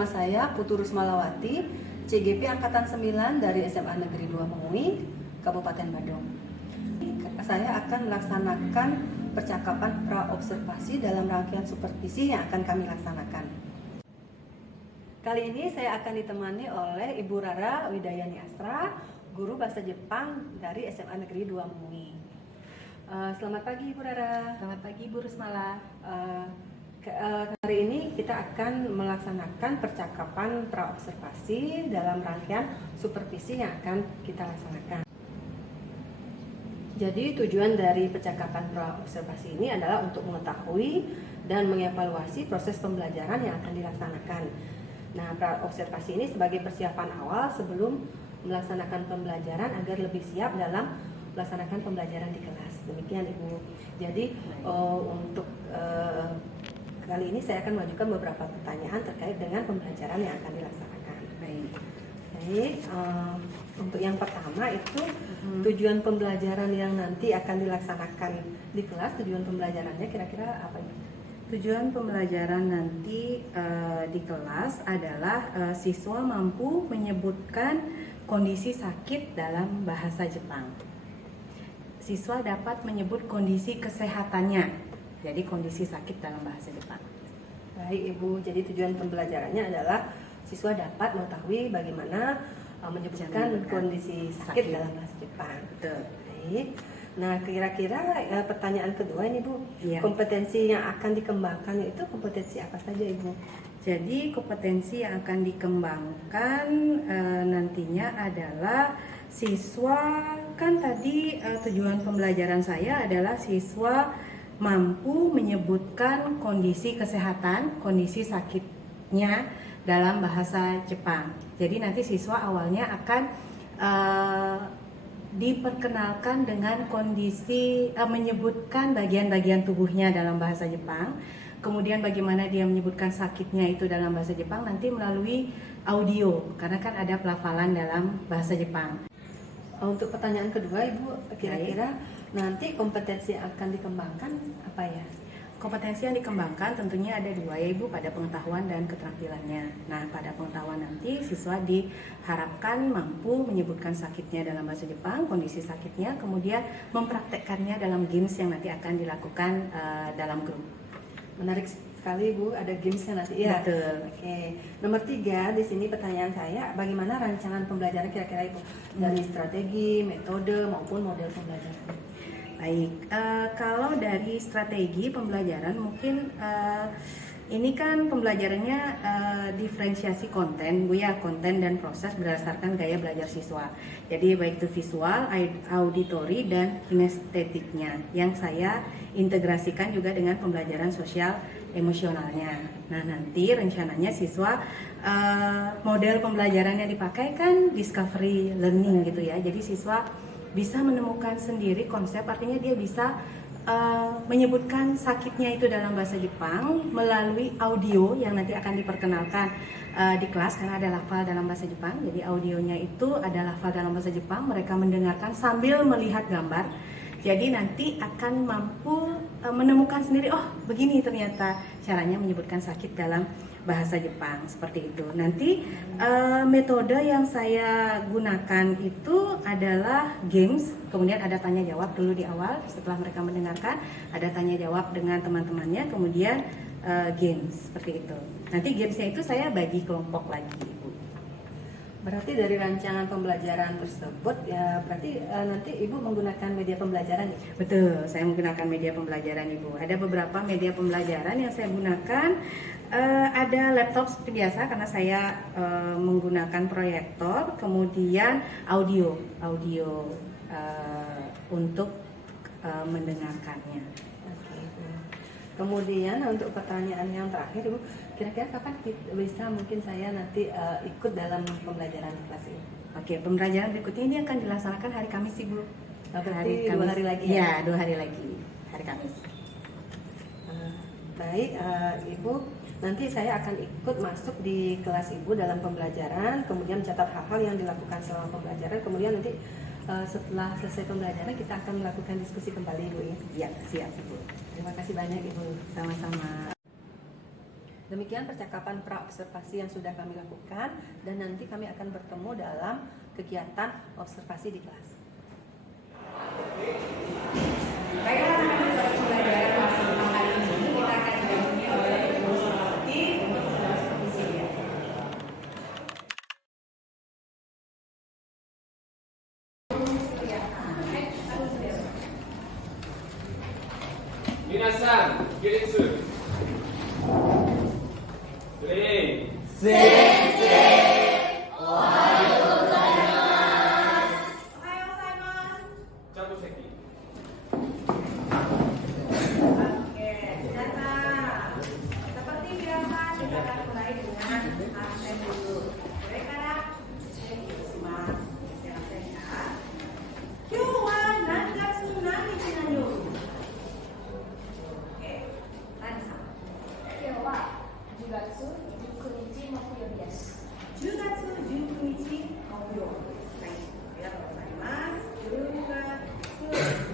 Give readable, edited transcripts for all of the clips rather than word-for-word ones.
nama saya Putu Rusmalawati, CGP Angkatan 9 dari SMA Negeri 2 Mengui, Kabupaten Badung. Saya akan melaksanakan percakapan pra-observasi dalam rangkaian supervisi yang akan kami laksanakan. Kali ini saya akan ditemani oleh Ibu Rara Widayani Astra, guru bahasa Jepang dari SMA Negeri 2 Mengui. Selamat pagi Ibu Rara. Selamat pagi Bu Rusmala. Hari ini kita akan melaksanakan percakapan pra-observasi dalam rangkaian supervisi yang akan kita laksanakan. Jadi tujuan dari percakapan pra-observasi ini adalah untuk mengetahui dan mengevaluasi proses pembelajaran yang akan dilaksanakan. Nah, pra-observasi ini sebagai persiapan awal sebelum melaksanakan pembelajaran agar lebih siap dalam melaksanakan pembelajaran di kelas. Demikian Ibu. Jadi untuk kali ini saya akan mengajukan beberapa pertanyaan terkait dengan pembelajaran yang akan dilaksanakan. Baik, untuk yang pertama itu tujuan pembelajaran yang nanti akan dilaksanakan di kelas, tujuan pembelajarannya kira-kira apa ya? Tujuan pembelajaran nanti di kelas adalah siswa mampu menyebutkan kondisi sakit dalam bahasa Jepang. Siswa dapat menyebut kondisi kesehatannya. Jadi kondisi sakit dalam bahasa Jepang. Baik Ibu, jadi tujuan pembelajarannya adalah siswa dapat mengetahui bagaimana menyebutkan kondisi sakit dalam bahasa Jepang. Betul. Baik. Nah, kira-kira pertanyaan kedua ini Bu, ya. Kompetensi yang akan dikembangkan itu kompetensi apa saja Ibu? Jadi kompetensi yang akan dikembangkan nantinya adalah siswa, kan tadi tujuan pembelajaran saya adalah siswa mampu menyebutkan kondisi kesehatan, kondisi sakitnya dalam bahasa Jepang. Jadi nanti siswa awalnya akan diperkenalkan dengan kondisi menyebutkan bagian-bagian tubuhnya dalam bahasa Jepang. Kemudian bagaimana dia menyebutkan sakitnya itu dalam bahasa Jepang nanti melalui audio, karena kan ada pelafalan dalam bahasa Jepang. Untuk pertanyaan kedua Ibu, kira-kira nanti kompetensi yang akan dikembangkan apa ya? Kompetensi yang dikembangkan tentunya ada dua ya Ibu, pada pengetahuan dan keterampilannya. Nah, pada pengetahuan nanti siswa diharapkan mampu menyebutkan sakitnya dalam bahasa Jepang, kondisi sakitnya, kemudian mempraktekkannya dalam games yang nanti akan dilakukan dalam grup. Menarik sekali Bu, ada gamesnya nanti ya. Betul. Oke. Nomor 3 di sini pertanyaan saya, bagaimana rancangan pembelajaran kira-kira Ibu dari strategi, metode maupun model pembelajaran? Baik, kalau dari strategi pembelajaran mungkin ini kan pembelajarannya diferensiasi konten Bu ya, konten dan proses berdasarkan gaya belajar siswa. Jadi baik itu visual, auditori dan kinestetiknya yang saya integrasikan juga dengan pembelajaran sosial emosionalnya. Nah, nanti rencananya siswa model pembelajaran yang dipakai kan discovery learning gitu ya. Jadi siswa bisa menemukan sendiri konsep, artinya dia bisa menyebutkan sakitnya itu dalam bahasa Jepang melalui audio yang nanti akan diperkenalkan di kelas, karena ada lafal dalam bahasa Jepang. Jadi audionya itu ada lafal dalam bahasa Jepang, mereka mendengarkan sambil melihat gambar. Jadi nanti akan mampu menemukan sendiri, oh begini ternyata caranya menyebutkan sakit dalam bahasa Jepang, seperti itu. Nanti metode yang saya gunakan itu adalah games, kemudian ada tanya jawab dulu di awal. Setelah mereka mendengarkan, ada tanya jawab dengan teman-temannya, kemudian games, seperti itu. Nanti gamesnya itu saya bagi kelompok lagi Ibu. Berarti dari rancangan pembelajaran tersebut ya berarti nanti Ibu menggunakan media pembelajaran ya? Betul, saya menggunakan media pembelajaran Ibu. Ada beberapa media pembelajaran yang saya gunakan. Ada laptop seperti biasa karena saya menggunakan proyektor, kemudian audio untuk mendengarkannya. Oke. Kemudian untuk pertanyaan yang terakhir Ibu, kira-kira kapan bisa mungkin saya nanti ikut dalam pembelajaran di kelas ini? Oke, pembelajaran berikutnya ini akan dilaksanakan hari Kamis Ibu. Berarti 2 hari lagi ya? Ya, 2 hari lagi, hari Kamis. Baik, Ibu, nanti saya akan ikut masuk di kelas Ibu dalam pembelajaran, kemudian mencatat hal-hal yang dilakukan selama pembelajaran, kemudian nanti setelah selesai pembelajaran kita akan melakukan diskusi kembali Ibu ya? Ya, siap Ibu. Terima kasih banyak Ibu. Sama-sama. Demikian percakapan pra-observasi yang sudah kami lakukan, dan nanti kami akan bertemu dalam kegiatan observasi di kelas. Baiklah teman-teman, pembelajaran kelas 5 kali ini kita akan didampingi oleh Ibu Sulawati untuk membahas visi ya. Minasan, Kiritsu. Three. Chakoseki. Oke, dasar. Seperti biasa kita akan mulai dengan absen dulu. Mereka mas, absen ya. Kyuwa nangatsu nani shinayo. Oke, Lansa. 今日は10月19日木曜日です。 10月19日木曜日です。はい、ありがとうございます。10月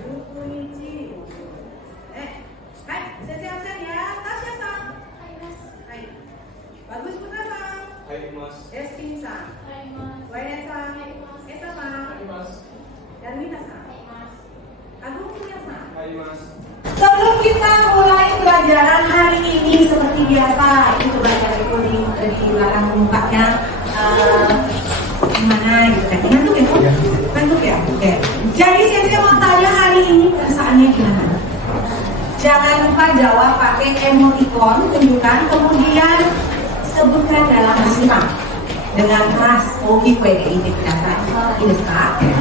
19日木曜日ですね。はい、先生absen ya. Tasyaさん。入ります。はい。Bagus Putraさん。入ります。Eskinさん。入ります。 Wayan さん。入ります。 Esa さん。入ります。 Darmita さん。入ります。 Agung Surya さん。入ります。 Sebelum kita mulai pelajaran hari ini seperti biasa, itu coba cari coding di belakang mukanya gimana gitu kan? Ngantuk ya? Ngantuk ya? Oke. Jadi saya mau tanya hari ini perasaannya gimana? Jangan lupa jawab pakai emoticon, tunjukkan, kemudian sebutkan dalam bersenam dengan keras. Oh, gitu ya, ini biasa. Ini sekarang.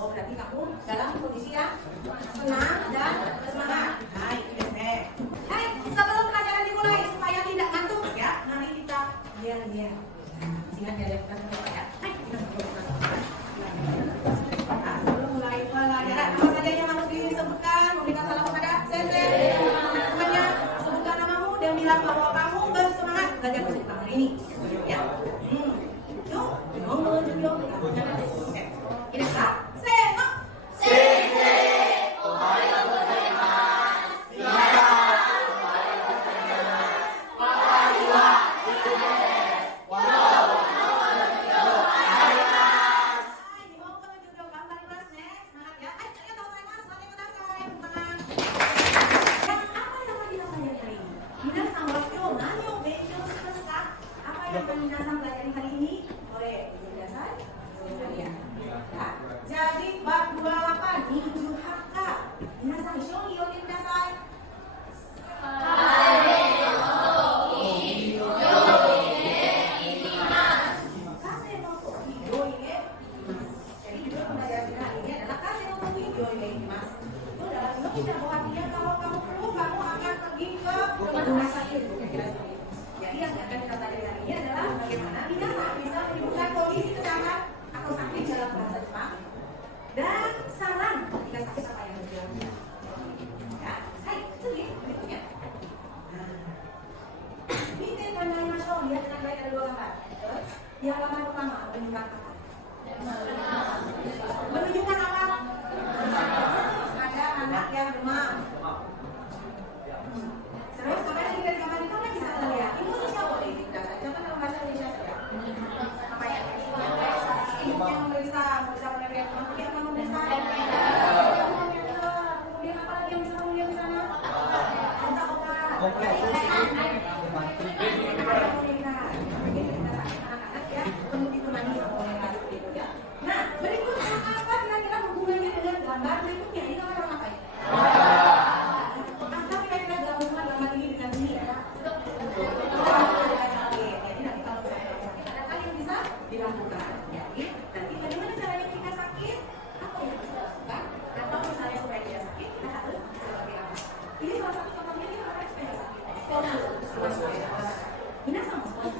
Oh, berarti kamu dalam kondisi yang senang dan semangat. Hai, deh. Hai, sebelum pelajaran dimulai supaya tidak ngantuk ya. Mari kita diam-diam. Ingat ya, ya. Hai, kita sebelum mulai pelajaran, apa saja yang harus disebutkan? Memberikan salam kepada sensei. Teman-temannya, sebutkan namamu dan bilang bahwa kamu bersemangat belajar musik hari ini. Ya. Yuk, yuk. Oke. Ini Kak. Jadi bab 28 Ninju Hakka. Minasan show yo ni kudasai. Kalau kamu perlu, kamu akan pergi ke rumah sakit. Jadi yang akan kita pelajari hari ini adalah bagaimana minasan bisa menyembuhkan kondisi kesehatan atau sakit dalam bahasa Jepang. Dan saran ketika sakit apa yang harus dilakukan. Ya, hai, sini berikutnya. Ini pandai masuk, lihat dengan baik ada dua gambar. Di halaman pertama menunjukkan apa? Menunjukkan apa? Ada anak yang demam. Terus kemudian lagi dari gambar itu kan bisa lihat Indonesia boleh dikasih. Coba dalam bahasa Indonesia saja. Apa ya? Ibu yang memeriksa melihat kemudian memeriksa. Kemudian apa lagi yang bisa kamu lihat di sana? Otak-otak. Nah, berikutnya apa kira-kira hubungannya dengan gambar berikutnya? Ini orang ngapain? Apa kira-kira hubungan gambar ini dengan ini ya? Jadi nanti kalau saya sakit ada hal yang bisa dilakukan. Jadi nanti bagaimana caranya kita sakit? Apa yang bisa dilakukan? Atau misalnya supaya tidak sakit kita harus seperti apa? Ini salah satu contohnya kita harus supaya sakit. Ini sama seperti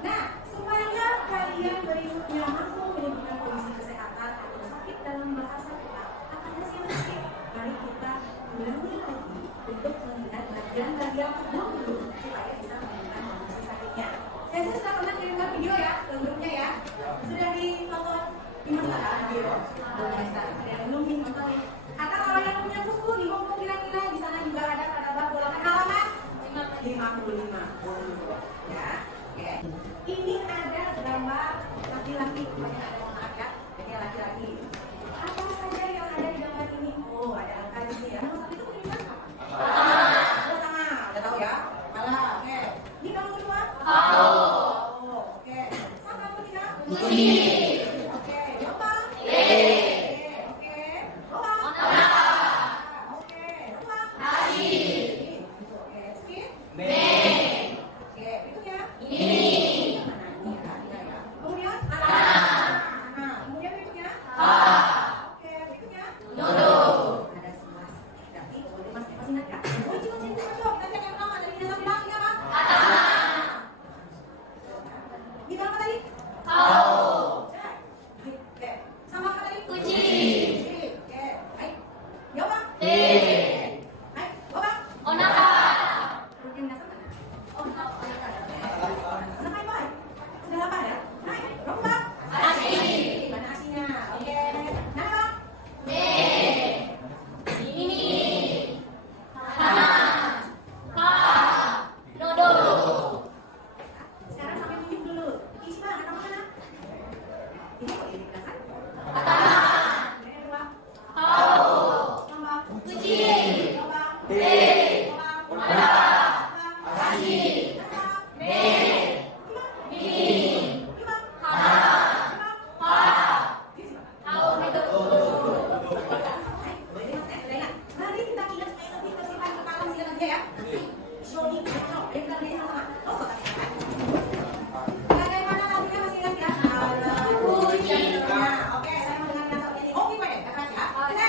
nah, supaya kalian berikutnya mampu menyebutkan kondisi kesehatan atau sakit dalam bahasa kita, akan hasil sakit. Mari kita ulangi lagi untuk melihat bagian-bagian tubuh supaya Mimin nontonin. Atau kalau yang punya buku di buku kira-kira di sana juga ada pada bab ulangan halaman 55. Ya. Oke. Ini ada gambar laki-laki. Ada maaf ya. Ini laki-laki. Apa saja yang ada di gambar ini? Oh, ada angka di sini ya. Nomor 1 itu punya siapa? Tengah. Udah tahu ya? Malah. Oke. Ini kamu kedua? Tahu. Oke. Sama kamu tiga? Oke. Coba. Oke. Coba. Oke. Coba. Oke. Skip. Oke. Berikutnya. Ini ya. Kemudian kemudian berikutnya. Oke, berikutnya. Ada 11. Berarti boleh masih ingat ya? Oh, coba kita cek yang pertama dari kita bilang ini apa? Ini apa tadi? Cek. Oke. Sama apa tadi? Oke. Baik. Jawab. Baik. Jawab. Yang dasar mana? Onaka yang baik. Sudah lapar ya? Naik. Lomba. Mana asinya? Oke. Nama? Sekarang sampai minum dulu. Isi bang, ada mana? Ini kok ini belasan? Yang kedua? Lomba. Lomba. Mari kita ingat supaya lebih tersimpan di kepala silakan dia ya. Shoni, yang tadi sama. Oh, bagaimana lagunya masih ingat ya? Oke, saya mendengarkan satu ini. Oke, Pak ya, keras ya. Oke,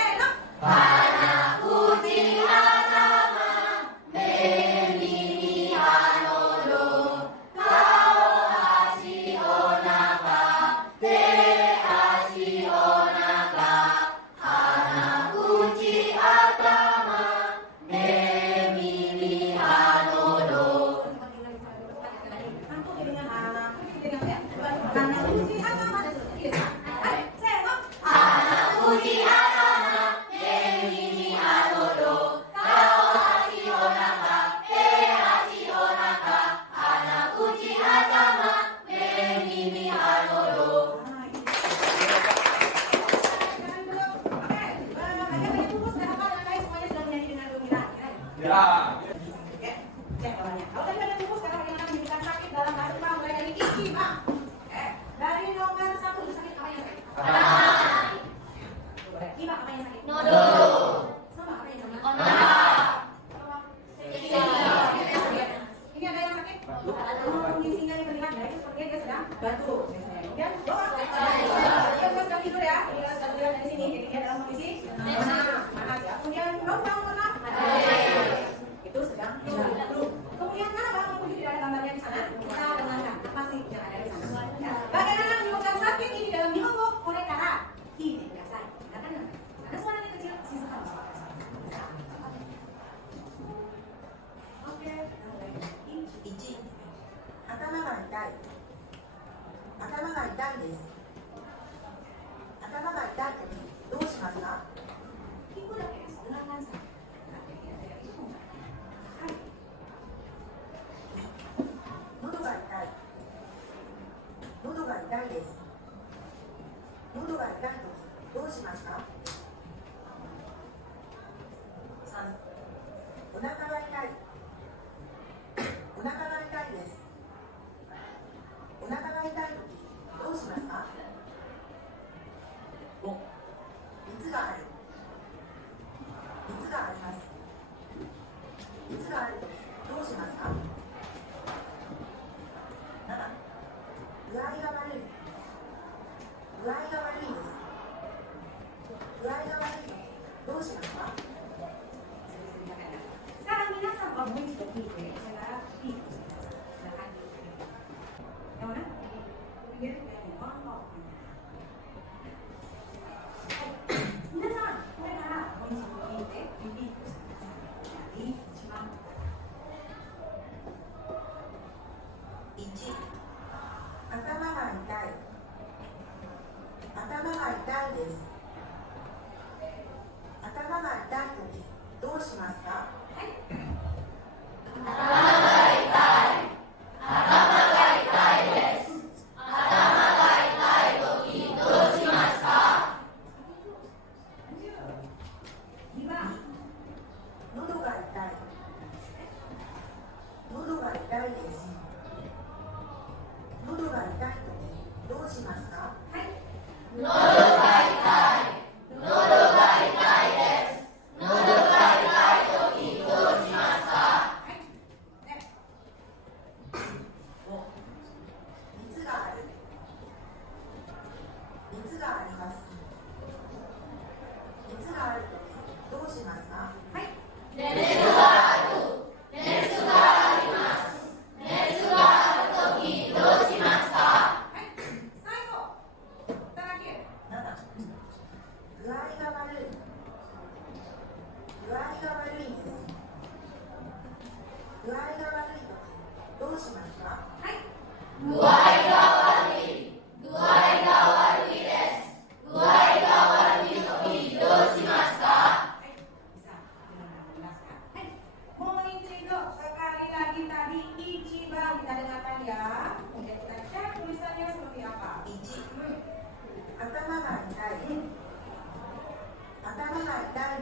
Ya. Cek bawahnya. Kalau tadi ada buku, sekarang bagaimana menyebutkan sakit dalam bahasa Jepang mulai dari isi, Bang. Dari nomor 1 itu sakit apa yang sakit? Iba apa yang sakit? Sama apa yang sama? Ini ada yang sakit? Kondisinya yang terlihat dari sepertinya dia sedang batuk. Kemudian doa. Dia sedang tidur ya. Dia sedang tidur dari sini. Jadi dia dalam kondisi panas ya. Kemudian lubang pernah? Itu sedang batuk. Kemudian mana bang? Mungkin tidak ada gambarnya di sana. Kita dengarkan apa sih yang ada di sana. Ya. Bagaimana menyebutkan sakit ini dalam Nihongo? Korekara. Ini biasa. Karena suaranya kecil, sisakan. Oke. 1、頭が痛い。頭が痛いです。頭が痛いときどうしますか？ Itu udah kayak dengarkan saya. Hai. 喉が痛い。喉が痛いです。喉が痛いときどうしますか？3、お腹が痛い。お腹が痛いです。お腹が痛いときどうしますか？5、熱がある。熱があります。熱があるときどうしますか？7、具合が悪い。具合が悪いです。具合が悪いときどうしますか？Sekarang minasan ngomong juga gitu ya. Sekarang gitu. Silakan. Yang mana? Biar kayak ngomong. Minasan, korekara ngomong juga gitu ya. Jadi cuma 1、頭が痛い。頭が痛いです。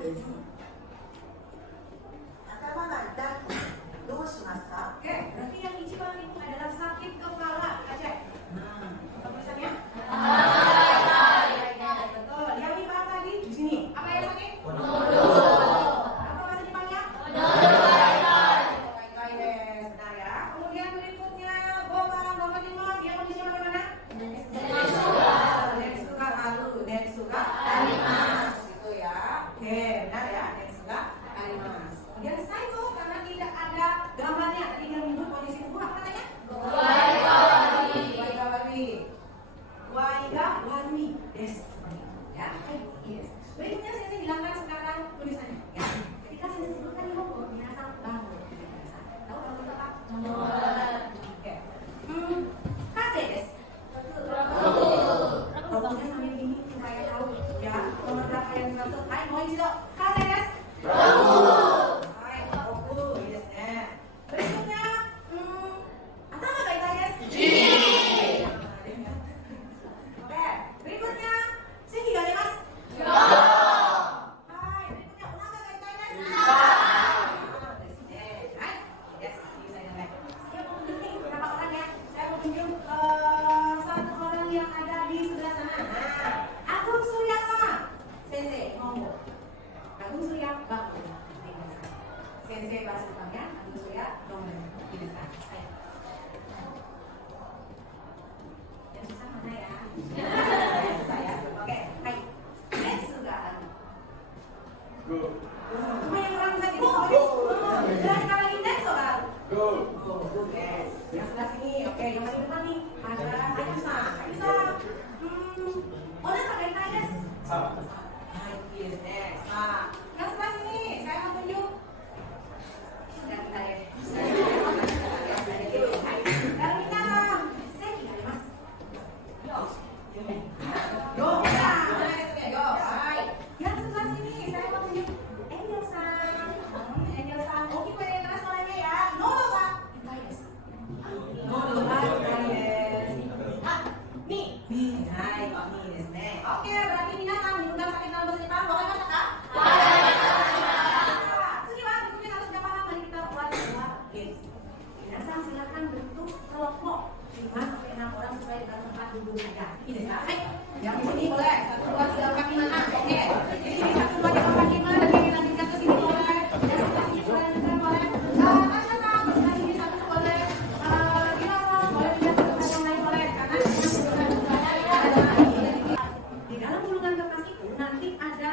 です。頭が痛いときどうしますか？ Oke, berarti yang ichiban itu adalah sakit kepala, Aceh. Nah, tulisannya? Betul. Yang dibahas tadi di sini. Apa yang sakit? Apa bahasa Jepangnya? Kai des. Benar ya. Kemudian berikutnya, boba dapat ingat dia kondisinya bagaimana? Netsuga haru, netsuga arimasu. Gitu ya. Oke, benar ya. Netsuga arimasu. Kemudian saito karena tidak ada gambarnya, tadi yang menyebut kondisi tubuh apa katanya? Waigawarui des. Ya, yes. Berikutnya saya hilangkan sekarang tulisannya. Ya, ketika saya sebutkan ini logo, binasa bangun. Tahu bangun apa? Oke. Kase des. Robonya sambil ini supaya tahu ya nomor berapa yang dimaksud. Hai, mau isi dong. Kase des. Hai, oku, yes. Berikutnya, atama ga itai desu? Oke, berikutnya, seki ga demasu? Hai, berikutnya, onaga ga itai desu? Hai, yes, bisa ya. Saya mau tunjukin beberapa orang ya. Saya mau tunjuk satu orang yang ada di sebelah sana. Nah, Agung Surya-sama. Sensei, mau. Agung Surya, bangun. Sensei bahasa Jepangnya, Agung Surya, bangun. Saya. Yang susah mana ya? Yang susah ya. Oke, hai. Netsuga haru. Cuma yang orang bisa gitu. Jelas sekali lagi netsuga haru. Oke. Yang sebelah sini, oke. Yang paling depan nih ada Ayusa. Ayusa. Oda pakai itai desu? Hai, yes, next. Nah, yang sebelah sini saya mau tunjuk. Dan kita deh. Dan kita seki ga demasu? Yo, ya. Yo, hai. Yang sebelah sini saya mau tunjuk Angel-san. Angel-san, oke gue keras suaranya ya. Nodo ga itai desu? Nodo ga itai desu. Nih, hai, nih desu ne. Oke, berarti minasan mengundang sakit dalam bahasa Jepang, boleh masak kah? Sudah, berikutnya kalau sudah paham, mari kita buat sebuah games. Minasan silakan bentuk kelompok 5 sampai 6 orang sesuai dengan tempat duduk Anda. Ini ya. Yang di sini boleh 1, 2, 3, 4, 5, 6. Oke. Di sini 1, 2, 3, 4, 5 dan yang dilanjutkan ke sini boleh. Yang sebelah sini boleh lanjutkan boleh. Tasya-san, sebelah sini 1 boleh. Gila-gila, boleh pindah ke tempat yang lain boleh. Karena di dalam gulungan kertas itu nanti ada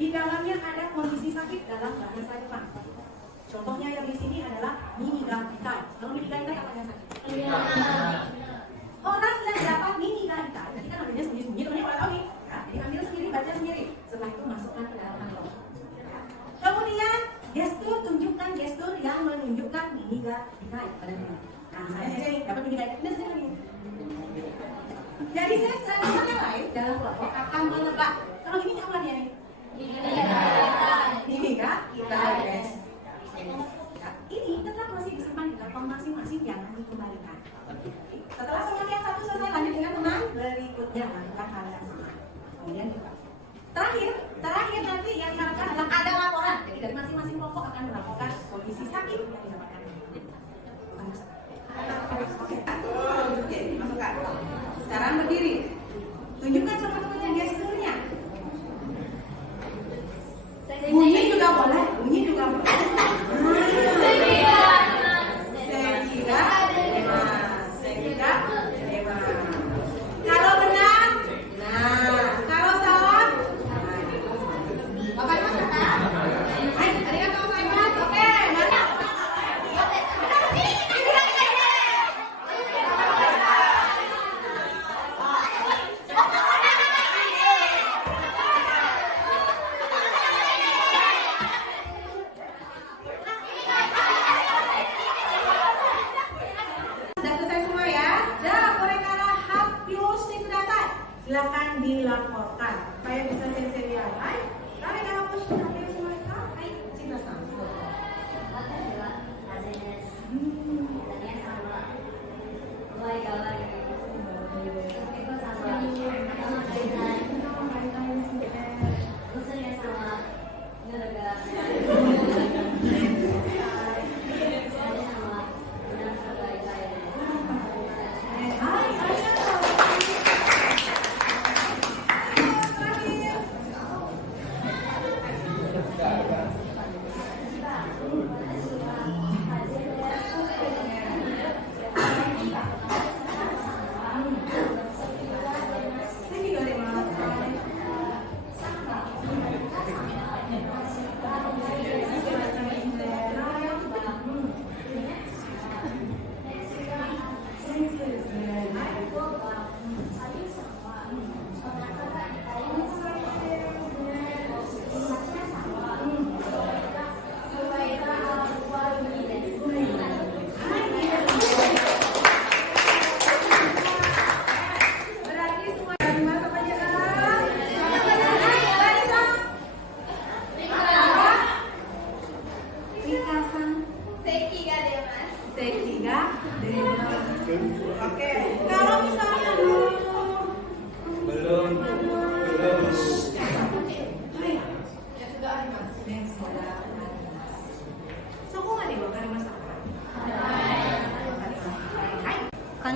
di dalamnya ada kondisi sakit dalam bahasa Jepang. Contohnya yang di sini adalah mini ga itai. Kalau mini ga itai apa yang sakit? Orang yang dapat mini ga itai, jadi kan ambilnya sendiri-sendiri, teman-teman boleh tahu nih. Ya, jadi ambil sendiri, baca sendiri. Setelah itu masukkan ke dalam kantong. Kemudian gestur, tunjukkan gestur yang menunjukkan mini ga itai pada diri. Nah, saya nih dapat mini ga itai, ini sendiri. Jadi saya sama yang lain dalam kelompok akan menebak. Kalau ini apa dia nih? Ini ga itai desu. Ini tetap masih disimpan di kantong masing-masing, jangan dikembalikan.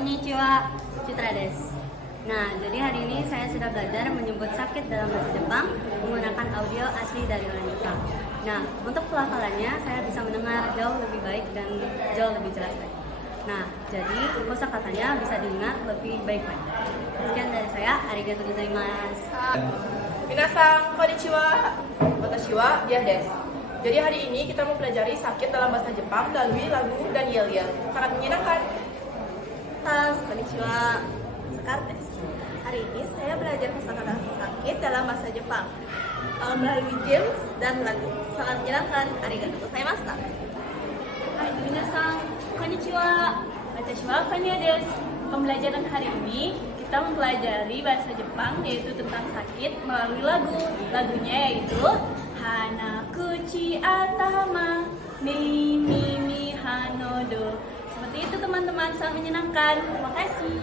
Konnichiwa, Citra desu. Nah, jadi hari ini saya sudah belajar menyebut sakit dalam bahasa Jepang menggunakan audio asli dari orang Jepang. Nah, untuk pelafalannya saya bisa mendengar jauh lebih baik dan jauh lebih jelas lagi. Nah, jadi kosakatanya bisa diingat lebih baik lagi. Sekian dari saya, arigatou gozaimasu. Minasan, konnichiwa. Watashi wa Diah desu. Jadi hari ini kita mempelajari sakit dalam bahasa Jepang melalui lagu dan yel-yel. Sangat menyenangkan. Konnichiwa, Sekar desu. Hari ini saya belajar kosakata sakit dalam bahasa Jepang melalui games dan lagu. Sangat menyenangkan. Arigatou gozaimasu. Hai, minasan, konnichiwa. Watashi wa Fanya desu. Pembelajaran hari ini kita mempelajari bahasa Jepang yaitu tentang sakit melalui lagu. Lagunya yaitu Hanakuchi Atama Mimi Hanodo. Seperti itu teman-teman, sangat menyenangkan. Terima kasih.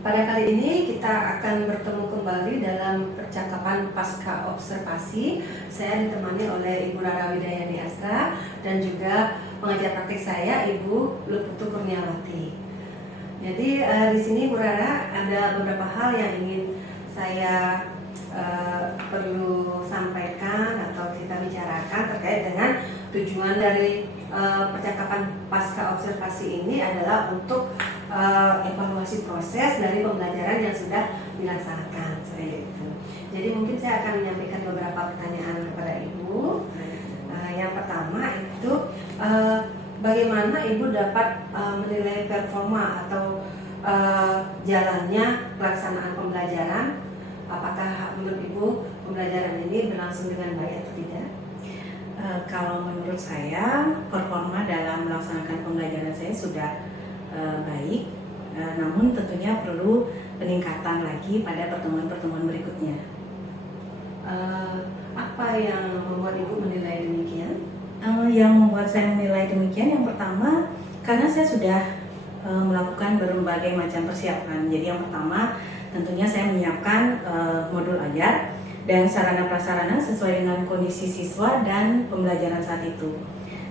Pada kali ini kita akan bertemu kembali dalam percakapan pasca observasi. Saya ditemani oleh Ibu Rara Widayani Astra dan juga pengajar praktik saya Ibu Luputu Kurniawati. Jadi di sini Bu Rara ada beberapa hal yang ingin saya perlu sampaikan atau kita bicarakan terkait dengan tujuan dari percakapan pasca observasi ini adalah untuk evaluasi proses dari pembelajaran yang sudah dilaksanakan seperti itu. Jadi mungkin saya akan menyampaikan beberapa pertanyaan kepada Ibu. Yang pertama itu bagaimana Ibu dapat menilai performa atau jalannya pelaksanaan pembelajaran? Apakah menurut Ibu pembelajaran ini berlangsung dengan baik atau tidak? Kalau menurut saya performa dalam melaksanakan pembelajaran saya sudah baik, namun tentunya perlu peningkatan lagi pada pertemuan-pertemuan berikutnya. Apa yang membuat Ibu menilai demikian? Yang membuat saya menilai demikian, yang pertama karena saya sudah melakukan berbagai macam persiapan. Jadi yang pertama tentunya saya menyiapkan modul ajar dan sarana prasarana sesuai dengan kondisi siswa dan pembelajaran saat itu.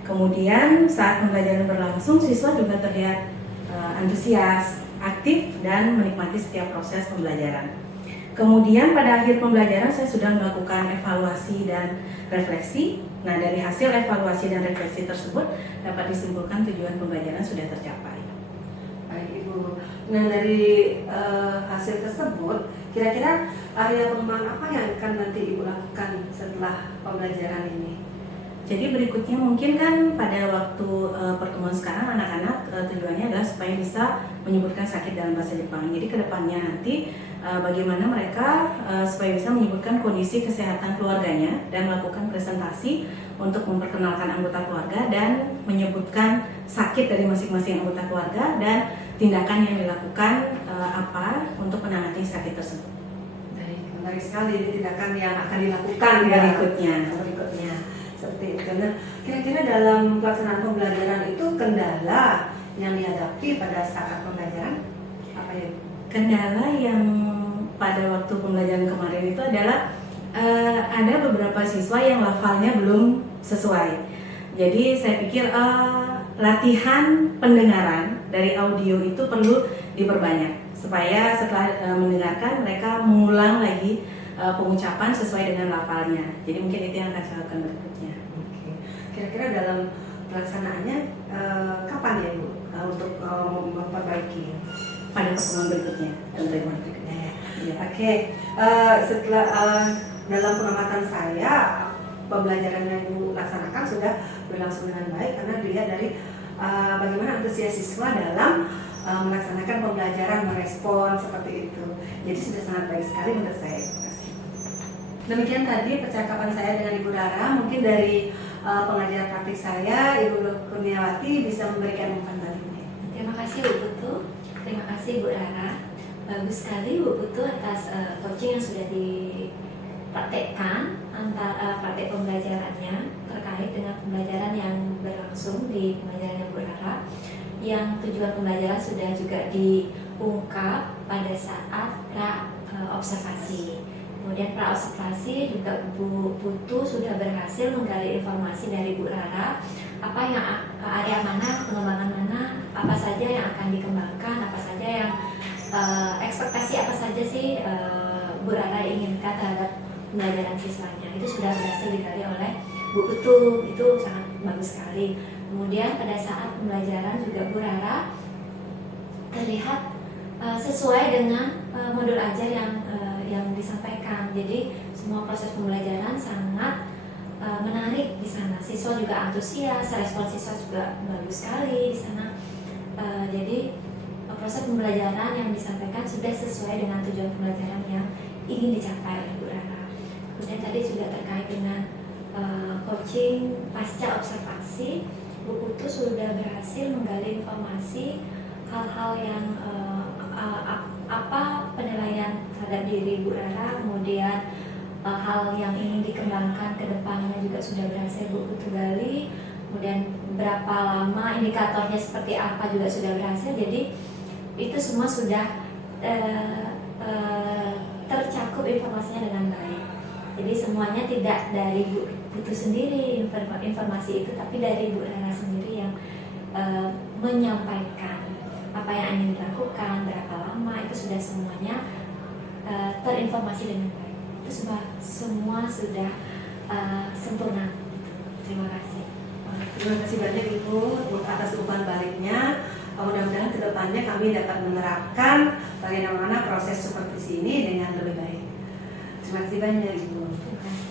Kemudian saat pembelajaran berlangsung, siswa juga terlihat antusias, aktif dan menikmati setiap proses pembelajaran. Kemudian pada akhir pembelajaran saya sudah melakukan evaluasi dan refleksi. Nah, dari hasil evaluasi dan refleksi tersebut dapat disimpulkan tujuan pembelajaran sudah tercapai. Baik Ibu. Nah, dari hasil tersebut, kira-kira area pengembangan apa yang akan nanti Ibu lakukan setelah pembelajaran ini? Jadi berikutnya mungkin kan pada waktu pertemuan sekarang anak-anak tujuannya adalah supaya bisa menyebutkan sakit dalam bahasa Jepang. Jadi kedepannya nanti bagaimana mereka supaya bisa menyebutkan kondisi kesehatan keluarganya dan melakukan presentasi untuk memperkenalkan anggota keluarga dan menyebutkan sakit dari masing-masing anggota keluarga dan tindakan yang dilakukan apa untuk menangani sakit tersebut. Baik, menarik sekali ini tindakan yang akan dilakukan berikutnya. Seperti itu. Nah, kira-kira dalam pelaksanaan pembelajaran itu kendala yang dihadapi pada saat pembelajaran apa ya? Kendala yang pada waktu pembelajaran kemarin itu adalah ada beberapa siswa yang lafalnya belum sesuai. Jadi saya pikir latihan pendengaran dari audio itu perlu diperbanyak supaya setelah mendengarkan mereka mengulang lagi pengucapan sesuai dengan lafalnya. Jadi mungkin itu yang akan saya lakukan berikutnya. Oke. Kira-kira dalam pelaksanaannya kapan ya Bu untuk memperbaiki? Pada pertemuan berikutnya. Ya. Oke. Setelah dalam pengamatan saya pembelajaran yang Ibu laksanakan sudah berlangsung dengan baik karena dilihat dari bagaimana antusias siswa dalam melaksanakan pembelajaran, merespon seperti itu. Jadi sudah sangat baik sekali menurut saya. Demikian tadi percakapan saya dengan Ibu Rara. Mungkin dari pengajar praktik saya, Ibu Kurniawati bisa memberikan umpan baliknya. Terima kasih Bu Putu, terima kasih Bu Rara. Bagus sekali Bu Putu atas coaching yang sudah dipraktekkan antara praktek pembelajarannya terkait dengan pembelajaran yang berlangsung di pembelajaran Bu Rara. Yang tujuan pembelajaran sudah juga diungkap pada saat observasi. Kemudian praobservasi juga Bu Putu sudah berhasil menggali informasi dari Bu Rara, apa yang area mana, pengembangan mana, apa saja yang akan dikembangkan, apa saja yang ekspektasi apa saja sih Bu Rara inginkan terhadap pembelajaran siswanya. Itu sudah berhasil digali oleh Bu Putu, itu sangat bagus sekali. Kemudian pada saat pembelajaran juga Bu Rara terlihat sesuai dengan modul ajar yang disampaikan. Jadi semua proses pembelajaran sangat menarik di sana. Siswa juga antusias, respon siswa juga bagus sekali di sana. Jadi proses pembelajaran yang disampaikan sudah sesuai dengan tujuan pembelajaran yang ingin dicapai oleh Bu Rara. Kemudian tadi juga terkait dengan coaching pasca observasi, Bu Putu sudah berhasil menggali informasi hal-hal yang apa penilaian terhadap diri Bu Rara, kemudian hal yang ingin dikembangkan ke depannya juga sudah berhasil Bu Putu gali, kemudian berapa lama indikatornya seperti apa juga sudah berhasil. Jadi itu semua sudah tercakup informasinya dengan baik. Jadi semuanya tidak dari Bu Putu sendiri informasi itu, tapi dari Bu Rara sendiri yang menyampaikan apa yang ingin dilakukan, berapa lama, itu sudah semuanya terinformasi dengan baik. Itu semua sudah sempurna. Terima kasih. Terima kasih banyak Ibu atas umpan baliknya. Mudah-mudahan kedepannya kami dapat menerapkan bagaimana proses supervisi ini dengan lebih baik. Terima kasih banyak Ibu. Terima kasih.